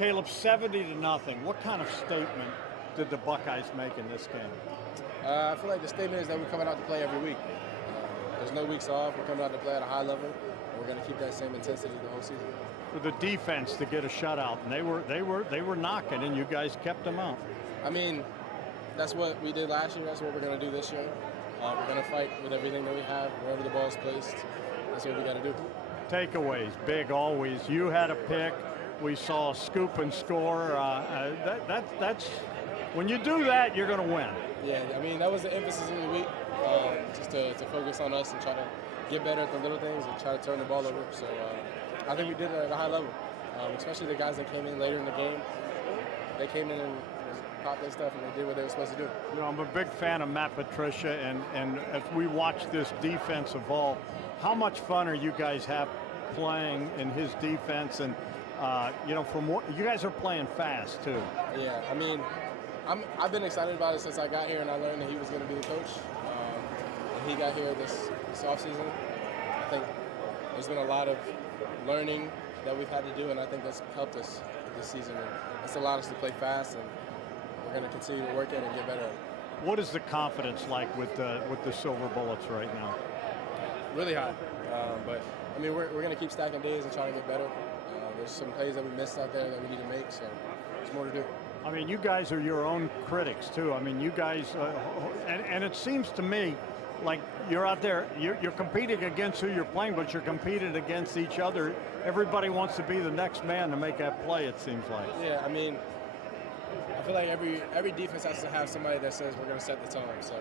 Caleb, 70-0. What kind of statement did the Buckeyes make in this game? I feel like the statement is that we're coming out to play every week. There's no weeks off. We're coming out to play at a high level, and we're going to keep that same intensity the whole season. For the defense to get a shutout, and they were knocking, and you guys kept them out. I mean, that's what we did last year. That's what we're going to do this year. We're going to fight with everything that we have, wherever the ball is placed. That's what we got to do. Takeaways, big always. You had a pick. We saw a scoop and score. That's when you do that, you're going to win. Yeah, I mean, that was the emphasis of the week, just to focus on us and try to get better at the little things and try to turn the ball over. So I think we did it at a high level, especially the guys that came in later in the game. They came in and popped their stuff, and they did what they were supposed to do. You know, I'm a big fan of Matt Patricia, and as we watch this defense evolve, how much fun are you guys have playing in his defense? And you know, from what you guys are playing fast too. Yeah, I mean, I've been excited about it since I got here and I learned that he was going to be the coach. And he got here this offseason. I think there's been a lot of learning that we've had to do, and I think that's helped us this season. And it's allowed us to play fast, and we're going to continue to work at it and get better at it. What is the confidence like with the Silver Bullets right now? Really high, but I mean, we're going to keep stacking days and trying to get better. There's some plays that we missed out there that we need to make, so there's more to do. I mean, you guys are your own critics too. I mean, you guys, and it seems to me like you're out there, you're competing against who you're playing, but you're competing against each other. Everybody wants to be the next man to make that play, it seems like. Yeah, I mean, I feel like every defense has to have somebody that says we're going to set the tone. So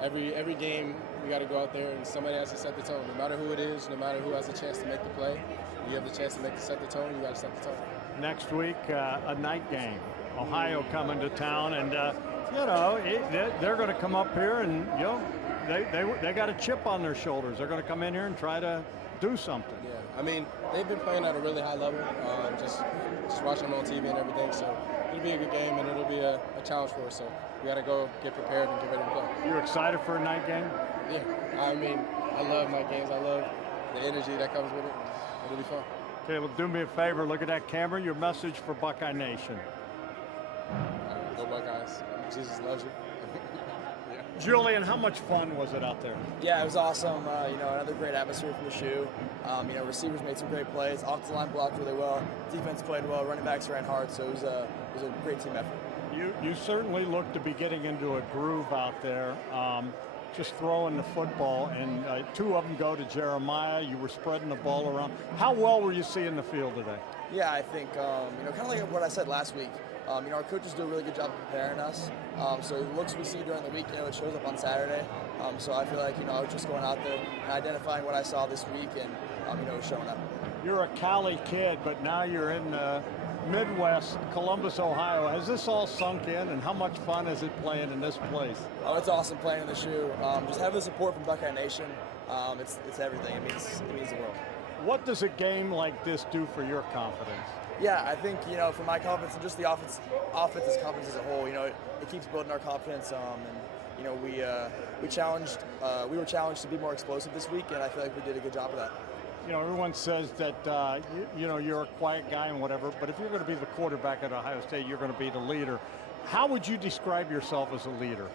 every game we got to go out there and somebody has to set the tone. No matter who it is, no matter who has a chance to make the play, you have the chance to set the tone. You got to set the tone. Next week, a night game. Ohio coming to town, and you know they're going to come up here, and you know they got a chip on their shoulders. They're going to come in here and try to do something. Yeah, I mean they've been playing at a really high level. Just watching them on TV and everything. So it'll be a good game, and it'll be a challenge for us. So we got to go get prepared and get ready to play. You excited for a night game? Yeah, I mean I love night games. I love the energy that comes with it. It'll be fun. Caleb, do me a favor. Look at that camera. Your message for Buckeye Nation. Go Buckeyes. Jesus loves you. Yeah. Julian, how much fun was it out there? Yeah, it was awesome. You know, another great atmosphere from the shoe. You know, receivers made some great plays. Offensive line blocked really well. Defense played well. Running backs ran hard. So it was a great team effort. You certainly look to be getting into a groove out there. Just throwing the football, and two of them go to Jeremiah. You were spreading the ball around. How well were you seeing the field today? Yeah, I think, you know, kind of like what I said last week. You know, our coaches do a really good job of preparing us. So the looks we see during the week, you know, it shows up on Saturday. So I feel like, you know, I was just going out there and identifying what I saw this week and, you know, showing up. You're a Cali kid, but now you're in Midwest, Columbus, Ohio. Has this all sunk in, and how much fun is it playing in this place? Oh, it's awesome playing in the shoe. Just having the support from Buckeye Nation, it's everything. It means the world. What does a game like this do for your confidence? Yeah, I think, you know, for my confidence and just the offense's confidence as a whole, you know, it keeps building our confidence. And you know, we were challenged to be more explosive this week, and I feel like we did a good job of that. You know, everyone says that, you know, you're a quiet guy and whatever, but if you're going to be the quarterback at Ohio State, you're going to be the leader. How would you describe yourself as a leader?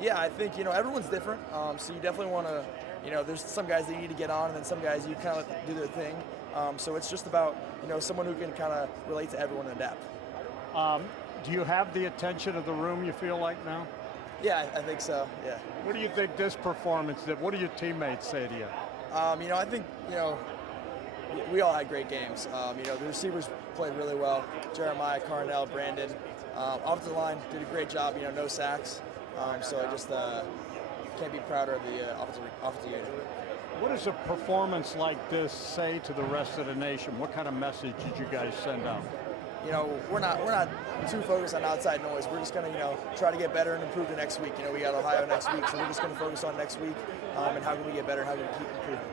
Yeah, I think, you know, everyone's different, so you definitely want to, you know, there's some guys that you need to get on, and then some guys you kind of do their thing. So it's just about, you know, someone who can kind of relate to everyone and adapt. Do you have the attention of the room, you feel like, now? Yeah, I think so, yeah. What do you think this performance did? What do your teammates say to you? You know, I think, you know, we all had great games. You know, the receivers played really well. Jeremiah, Carnell, Brandon. Offensive line did a great job, you know, no sacks. So I just can't be prouder of the offensive unit. What does a performance like this say to the rest of the nation? What kind of message did you guys send out? You know, we're not too focused on outside noise. We're just going to, you know, try to get better and improve the next week. You know, we got Ohio next week, so we're just going to focus on next week and how can we get better, how can we keep improving.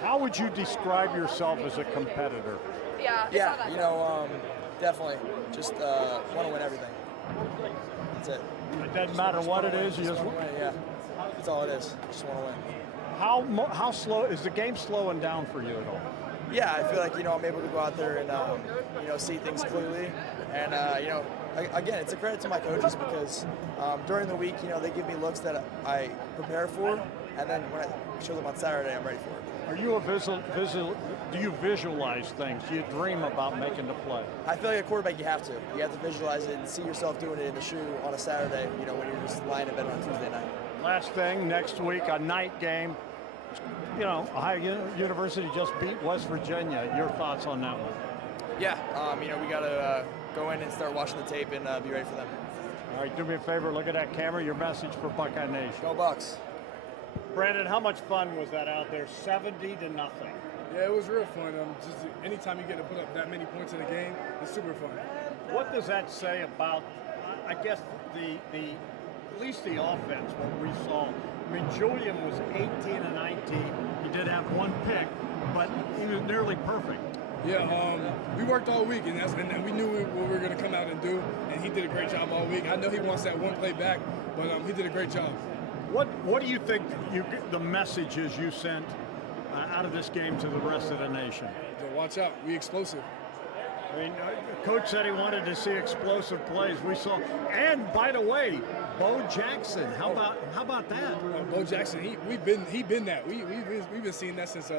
How would you describe yourself as a competitor? Yeah, you know, definitely. Just want to win everything. That's it. It doesn't matter what it is. You just want to win. Yeah, that's all it is. Just want to win. How slow is the game slowing down for you at all? Yeah, I feel like I'm able to go out there and see things clearly, and again, it's a credit to my coaches because during the week they give me looks that I prepare for, and then when I show them on Saturday, I'm ready for it. Are you a do you visualize things? Do you dream about making the play? I feel like a quarterback, you have to. You have to visualize it and see yourself doing it in the shoe on a Saturday, when you're just lying in bed on Tuesday night. Last thing, next week, a night game. Ohio University just beat West Virginia. Your thoughts on that one? Yeah, we got to go in and start watching the tape and be ready for them. All right, do me a favor, look at that camera. Your message for Buckeye Nation. Go Bucks. Brandon, how much fun was that out there? 70-0. Yeah, it was real fun. Just anytime you get to put up that many points in a game, it's super fun. What does that say about, I guess, at least the offense, what we saw? I mean, Julian was 18 and 19. He did have one pick, but he was nearly perfect. Yeah, we worked all week, and we knew what we were going to come out and do, and he did a great job all week. I know he wants that one play back, but he did a great job. What do you think the messages you sent out of this game to the rest of the nation? So watch out, we explosive. I mean, Coach said he wanted to see explosive plays. We saw, and by the way, Bo Jackson. How about that? Bo Jackson, he been that. We've been seeing that since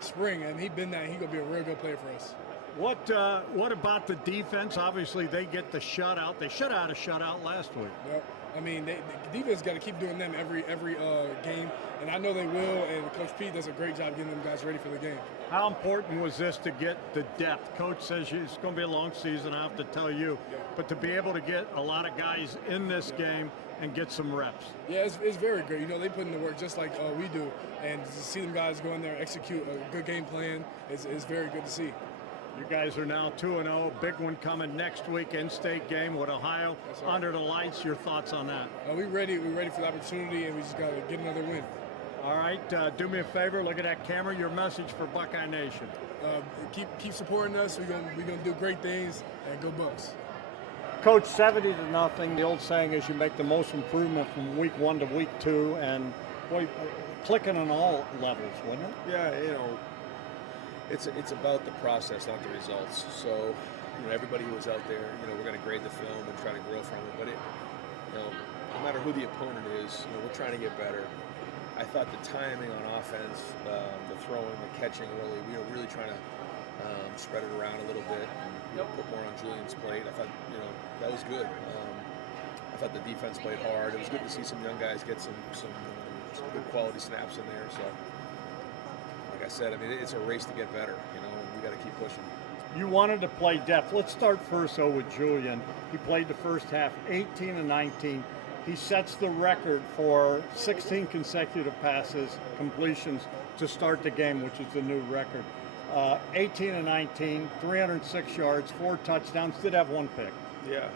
spring, and he been that. He gonna be a real good player for us. What about the defense? Obviously, they get the shutout. They should have had a shutout last week. Yep. I mean, the defense got to keep doing them every game, and I know they will. And Coach Pete does a great job getting them guys ready for the game. How important was this to get the depth? Coach says it's going to be a long season. I have to tell you, but to be able to get a lot of guys in this game and get some reps. Yeah, it's very good. They put in the work just like we do, and to see them guys go in there and execute a good game plan is very good to see. You guys are now 2-0. Big one coming next week, in-state game with Ohio. Right. Under the lights, your thoughts on that? We're ready. We're ready for the opportunity, and we just got to get another win. All right. Do me a favor. Look at that camera. Your message for Buckeye Nation. Keep supporting us. We're gonna do great things, and go Bucks. Coach, 70-0. The old saying is you make the most improvement from week 1 to week 2, and boy, clicking on all levels, wasn't it? Yeah, it's about the process, not the results. So, everybody who was out there, we're going to grade the film and try to grow from it. But no matter who the opponent is, we're trying to get better. I thought the timing on offense, the throwing, the catching, we were really trying to spread it around a little bit and put more on Julian's plate. I thought, that was good. I thought the defense played hard. It was good to see some young guys get some good quality snaps in there. So. Like I said, it's a race to get better, and we got to keep pushing. You wanted to play depth. Let's start first, with Julian. He played the first half, 18 and 19. He sets the record for 16 consecutive passes, completions to start the game, which is the new record. 18 and 19, 306 yards, 4 touchdowns, did have 1 pick. Yeah,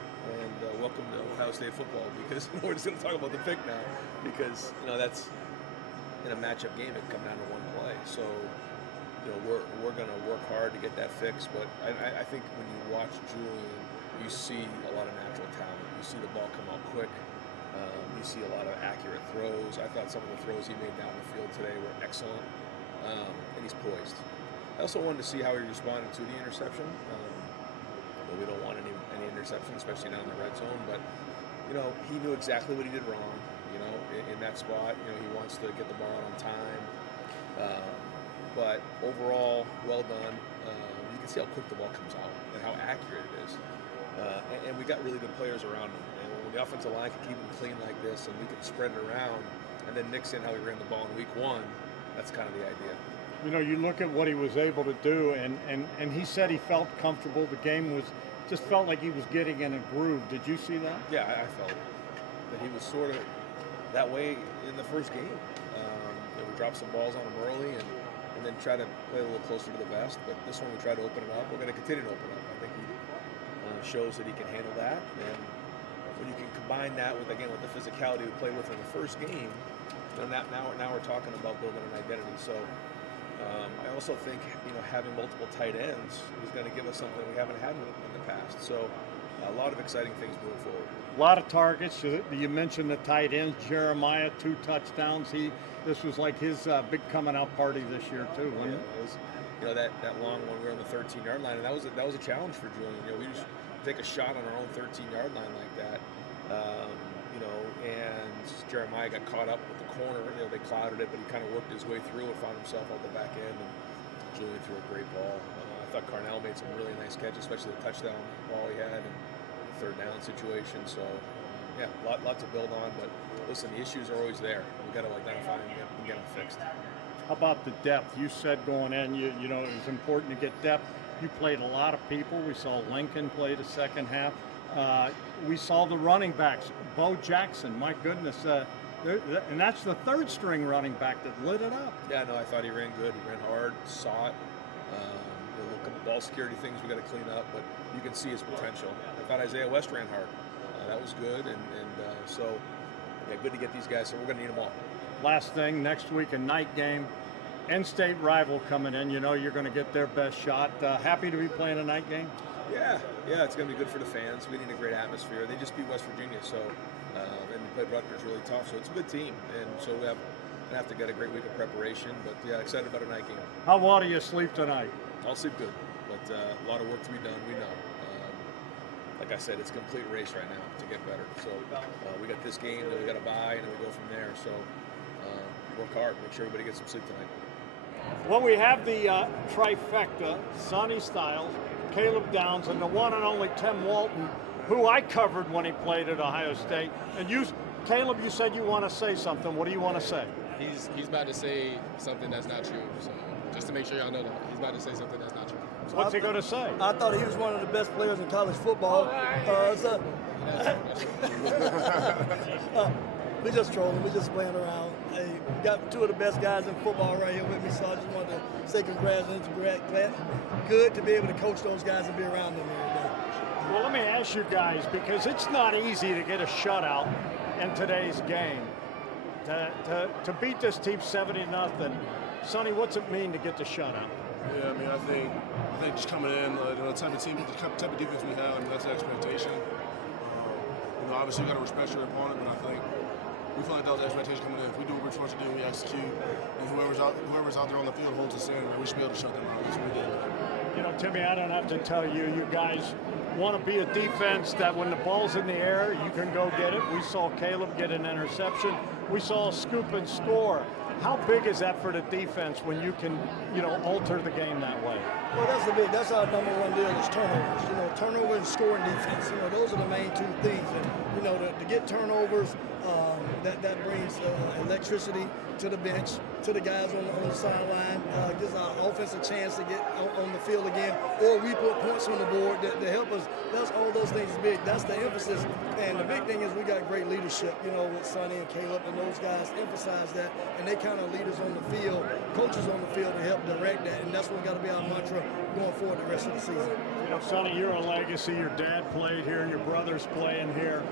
and welcome to Ohio State football, because we're just going to talk about the pick now, because, that's in a matchup game, it can come down to 1 play. So, we're going to work hard to get that fixed. But I think when you watch Julian, you see a lot of natural talent. You see the ball come out quick. You see a lot of accurate throws. I thought some of the throws he made down the field today were excellent, and he's poised. I also wanted to see how he responded to the interception. We don't want any interception, especially down in the red zone. But he knew exactly what he did wrong. In that spot, he wants to get the ball out on time. But overall, well done. You can see how quick the ball comes out and how accurate it is. And we got really good players around him. And when the offensive line can keep him clean like this, and we can spread it around, and then mix in how he ran the ball in week 1, that's kind of the idea. You look at what he was able to do, and he said he felt comfortable. The game just felt like he was getting in a groove. Did you see that? Yeah, I felt that he was sort of that way in the first game. We dropped some balls on him early and then try to play a little closer to the vest. But this one we tried to open it up. We're going to continue to open it up. I think he shows that he can handle that. And when you can combine that with the physicality we played with in the first game, now we're talking about building an identity. So I also think having multiple tight ends is going to give us something we haven't had in the past. So a lot of exciting things moving forward. A lot of targets. You mentioned the tight ends. Jeremiah, 2 touchdowns. This was like his big coming out party this year too, wasn't it? that long one, we were on the 13-yard line, and that was a challenge for Julian. We just take a shot on our own 13-yard line like that. And Jeremiah got caught up with the corner. They clouded it, but he kind of worked his way through and found himself at the back end. And Julian threw a great ball. I thought Carnell made some really nice catches, especially the touchdown ball he had and the third down situation. So, yeah, lot to build on. But listen, the issues are always there. We got to identify them and get them fixed. How about the depth? You said going in, you know, it was important to get depth. You played a lot of people. We saw Lincoln play the second half. We saw the running backs, Bo Jackson, my goodness. And that's the third string running back that lit it up. Yeah, no, I thought he ran good. He ran hard, saw it. The ball security things we got to clean up, but you can see his potential. I thought Isaiah West ran hard. That was good, and so, yeah, good to get these guys. So we're going to need them all. Last thing, next week, a night game. In-state rival coming in. You know you're going to get their best shot. Happy to be playing a night game? Yeah, it's going to be good for the fans. We need a great atmosphere. They just beat West Virginia, so and we played Rutgers really tough. So it's a good team, and so we have to get a great week of preparation. But yeah, excited about a night game. How well do you sleep tonight? I'll sleep good, but a lot of work to be done. We know. Like I said, it's a complete race right now to get better. So we got this game, then we got a bye, and then we go from there. So work hard, make sure everybody gets some sleep tonight. Well, we have the trifecta: Sonny Styles, Caleb Downs, and the one and only Tim Walton, who I covered when he played at Ohio State. And you, Caleb, you said you want to say something. What do you want to say? He's about to say something that's not true. So just to make sure y'all know that he's about to say something that's not true. So what's he going to say? I thought he was one of the best players in college football. We just trolling. We just playing around. Hey, we got two of the best guys in football right here with me, so I just wanted to say congratulations. Good to be able to coach those guys and be around them every day. Well, let me ask you guys, because it's not easy to get a shutout in today's game. To beat this team 70-0, Sonny, what's it mean to get the shutout? Yeah, I mean, I think just coming in, the type of team, the type of defense we have, I mean, that's the expectation. Obviously you got to respect your opponent, but I think we feel like that was the expectation coming in. If we do what we're supposed to do, we execute, and whoever's out there on the field holds us in, man, we should be able to shut them out. That's what we did. You know, Timmy, I don't have to tell you, you guys want to be a defense that when the ball's in the air, you can go get it. We saw Caleb get an interception. We saw a scoop and score. How big is that for the defense when you can, alter the game that way? Well, that's our number one deal is turnovers. Turnover and scoring defense. Those are the main two things. And, to get turnovers, that brings electricity to the bench, to the guys on the sideline, gives our offense a chance to get on the field again, or we put points on the board to help us. That's all those things is big. That's the emphasis. And the big thing is we got great leadership, with Sonny and Caleb, and those guys emphasize that, and they kind of leaders on the field, coaches on the field to help direct that, and that's what got to be our mantra going forward the rest of the season. Sonny, you're a legacy. Your dad played here. Your brother's playing here.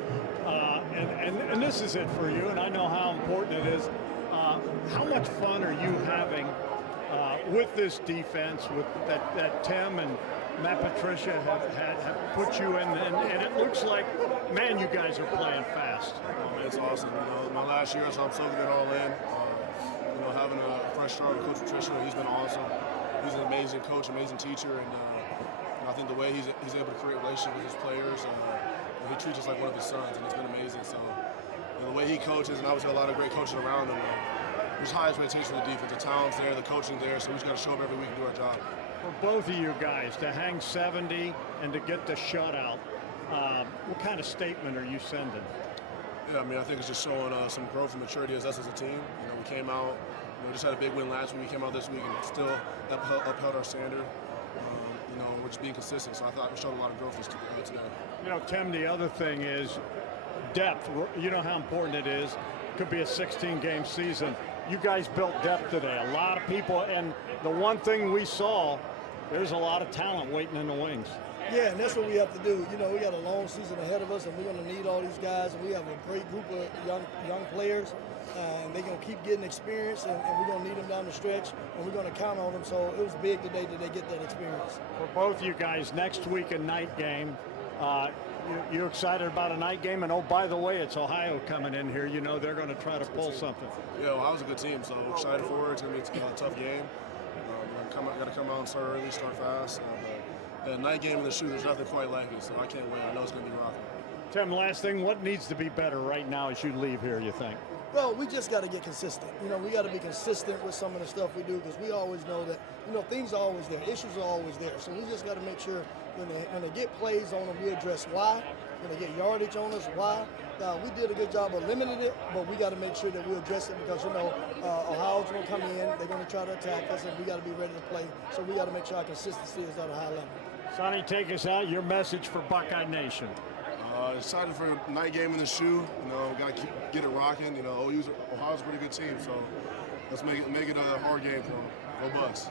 And this is it for you, and I know how important it is. How much fun are you having with this defense, with that Tim and Matt Patricia have put you in, and it looks like, man, you guys are playing fast. Oh, man, it's awesome. My last year, so I'm soaking it all in. Having a fresh start with Coach Patricia, he's been awesome. He's an amazing coach, amazing teacher, and I think the way he's able to create relationships with his players, he treats us like one of his sons, and it's been amazing. So the way he coaches, and obviously a lot of great coaching around him, there's high expectations for the defense. The talent's there, the coaching's there, so we just got to show up every week and do our job. For both of you guys, to hang 70 and to get the shutout, what kind of statement are you sending? Yeah, I think it's just showing some growth and maturity as us as a team. We came out, we just had a big win last week. We came out this week and still upheld our standard. We're just being consistent. So I thought we showed a lot of growth today. Tim, the other thing is depth. You know how important it is. Could be a 16-game season. You guys built depth today. A lot of people, and the one thing we saw, there's a lot of talent waiting in the wings. Yeah, and that's what we have to do. We got a long season ahead of us, and we're going to need all these guys. And we have a great group of young players, and they're going to keep getting experience, and we're going to need them down the stretch, and we're going to count on them. So it was big today that they get that experience. For both you guys, next week a night game. You excited about a night game? And oh, by the way, it's Ohio coming in here. They're going to try to pull something. Yeah, Ohio's a good team, so we're excited for it. It's going to be a tough game. got to come out and start early, start fast. The night game in the shoe, there's nothing quite like it, so I can't wait. I know it's going to be rocking. Tim, last thing, what needs to be better right now as you leave here, you think? Well, we just got to get consistent. We got to be consistent with some of the stuff we do because we always know that, things are always there. Issues are always there. So we just got to make sure when they get plays on them, we address why. When they get yardage on us, why. We did a good job of limiting it, but we got to make sure that we address it because, Ohio's going to come in. They're going to try to attack us, and we got to be ready to play. So we got to make sure our consistency is at a high level. Sonny, take us out. Your message for Buckeye Nation. Excited for the night game in the shoe. Got to get it rocking. Ohio's a pretty good team, so let's make it a hard game for them. Go Bucks.